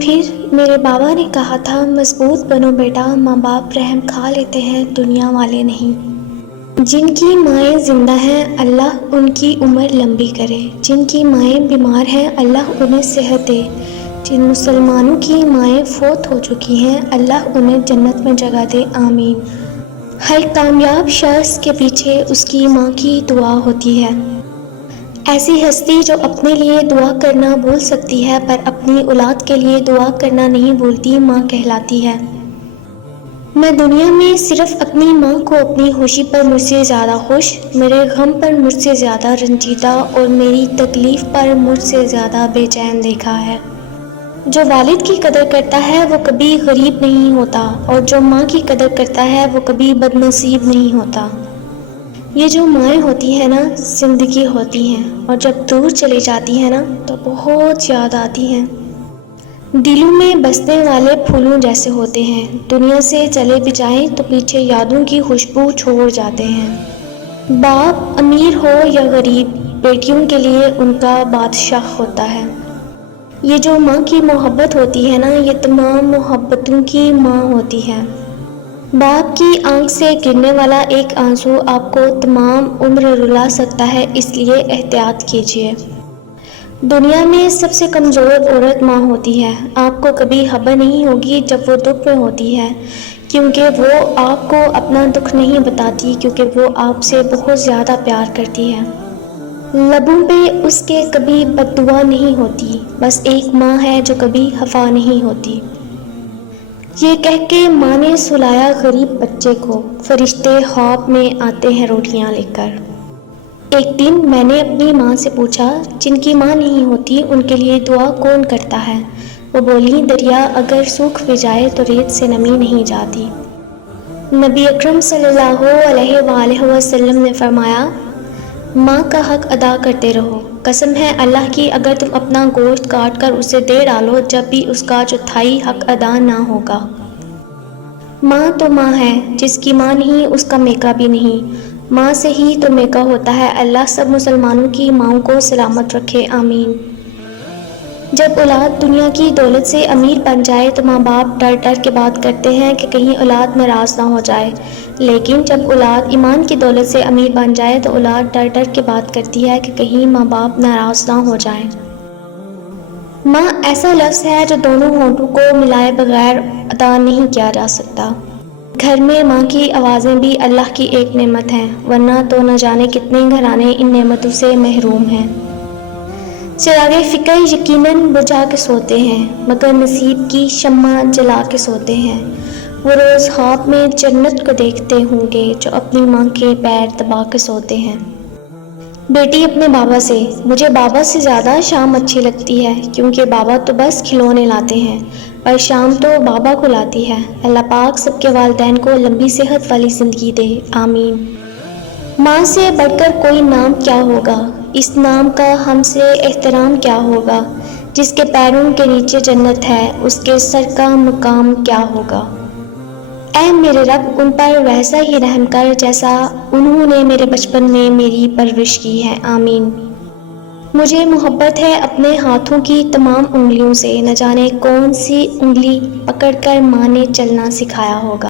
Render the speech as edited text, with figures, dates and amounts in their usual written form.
پھر میرے بابا نے کہا تھا مضبوط بنو بیٹا، ماں باپ رحم کھا لیتے ہیں، دنیا والے نہیں۔ جن کی مائیں زندہ ہیں اللہ ان کی عمر لمبی کرے، جن کی مائیں بیمار ہیں اللہ انہیں صحت دے، جن مسلمانوں کی مائیں فوت ہو چکی ہیں اللہ انہیں جنت میں جگہ دے، آمین۔ ہر کامیاب شخص کے پیچھے اس کی ماں کی دعا ہوتی ہے۔ ایسی ہستی جو اپنے لیے دعا کرنا بھول سکتی ہے پر اپنی اولاد کے لیے دعا کرنا نہیں بھولتی، ماں کہلاتی ہے۔ میں دنیا میں صرف اپنی ماں کو اپنی خوشی پر مجھ سے زیادہ خوش، میرے غم پر مجھ سے زیادہ رنجیدہ اور میری تکلیف پر مجھ سے زیادہ بے چین دیکھا ہے۔ جو والد کی قدر کرتا ہے وہ کبھی غریب نہیں ہوتا، اور جو ماں کی قدر کرتا ہے وہ کبھی بد نصیب نہیں ہوتا۔ یہ جو مائیں ہوتی ہیں نا، زندگی ہوتی ہیں، اور جب دور چلی جاتی ہیں نا تو بہت یاد آتی ہیں۔ دلوں میں بسنے والے پھولوں جیسے ہوتے ہیں، دنیا سے چلے بھی جائیں تو پیچھے یادوں کی خوشبو چھوڑ جاتے ہیں۔ باپ امیر ہو یا غریب، بیٹیوں کے لیے ان کا بادشاہ ہوتا ہے۔ یہ جو ماں کی محبت ہوتی ہے نا، یہ تمام محبتوں کی ماں ہوتی ہے۔ باپ کی آنکھ سے گرنے والا ایک آنسو آپ کو تمام عمر رلا سکتا ہے، اس لیے احتیاط کیجیے۔ دنیا میں سب سے کمزور عورت ماں ہوتی ہے۔ آپ کو کبھی خبر نہیں ہوگی جب وہ دکھ میں ہوتی ہے، کیونکہ وہ آپ کو اپنا دکھ نہیں بتاتی، کیونکہ وہ آپ سے بہت زیادہ پیار کرتی ہے۔ لبوں پہ اس کے کبھی بد دعا نہیں ہوتی، بس ایک ماں ہے جو کبھی خفا نہیں ہوتی۔ یہ کہہ کے ماں نے سلایا غریب بچے کو، فرشتے خواب میں آتے ہیں روٹیاں لے کر۔ ایک دن میں نے اپنی ماں سے پوچھا، جن کی ماں نہیں ہوتی ان کے لیے دعا کون کرتا ہے؟ وہ بولی، دریا اگر سوکھ بھی جائے تو ریت سے نمی نہیں جاتی۔ نبی اکرم صلی اللہ علیہ وآلہ وسلم نے فرمایا، ماں کا حق ادا کرتے رہو، قسم ہے اللہ کی اگر تم اپنا گوشت کاٹ کر اسے دے ڈالو جب بھی اس کا چوتھائی حق ادا نہ ہوگا۔ ماں تو ماں ہے، جس کی ماں نہیں اس کا میکا بھی نہیں، ماں سے ہی تو میکا ہوتا ہے۔ اللہ سب مسلمانوں کی ماؤں کو سلامت رکھے، آمین۔ جب اولاد دنیا کی دولت سے امیر بن جائے تو ماں باپ ڈر ڈر کے بات کرتے ہیں کہ کہیں اولاد ناراض نہ ہو جائے، لیکن جب اولاد ایمان کی دولت سے امیر بن جائے تو اولاد ڈر ڈر کے بات کرتی ہے کہ کہیں ماں باپ ناراض نہ ہو جائیں۔ ماں ایسا لفظ ہے جو دونوں ہونٹوں کو ملائے بغیر ادا نہیں کیا جا سکتا۔ گھر میں ماں کی آوازیں بھی اللہ کی ایک نعمت ہیں، ورنہ تو نہ جانے کتنے گھرانے ان نعمتوں سے محروم ہیں۔ چراغ فکر یقیناً بجھا کے سوتے ہیں، مگر نصیب کی شمع جلا کے سوتے ہیں۔ وہ روز خواب میں جنت کو دیکھتے ہوں گے جو اپنی ماں کے پیر دبا کے سوتے ہیں۔ بیٹی اپنے بابا سے، مجھے بابا سے زیادہ شام اچھی لگتی ہے، کیونکہ بابا تو بس کھلونے لاتے ہیں، پر شام تو بابا کو لاتی ہے۔ اللہ پاک سب کے والدین کو لمبی صحت والی زندگی دے، آمین۔ ماں سے بڑھ کر کوئی نام کیا ہوگا، اس نام کا ہم سے احترام کیا ہوگا، جس کے پیروں کے نیچے جنت ہے اس کے سر کا مقام کیا ہوگا۔ اے میرے رب ان پر ویسا ہی رحم کر جیسا انہوں نے میرے بچپن میں میری پرورش کی ہے، آمین۔ مجھے محبت ہے اپنے ہاتھوں کی تمام انگلیوں سے، نہ جانے کون سی انگلی پکڑ کر ماں نے چلنا سکھایا ہوگا۔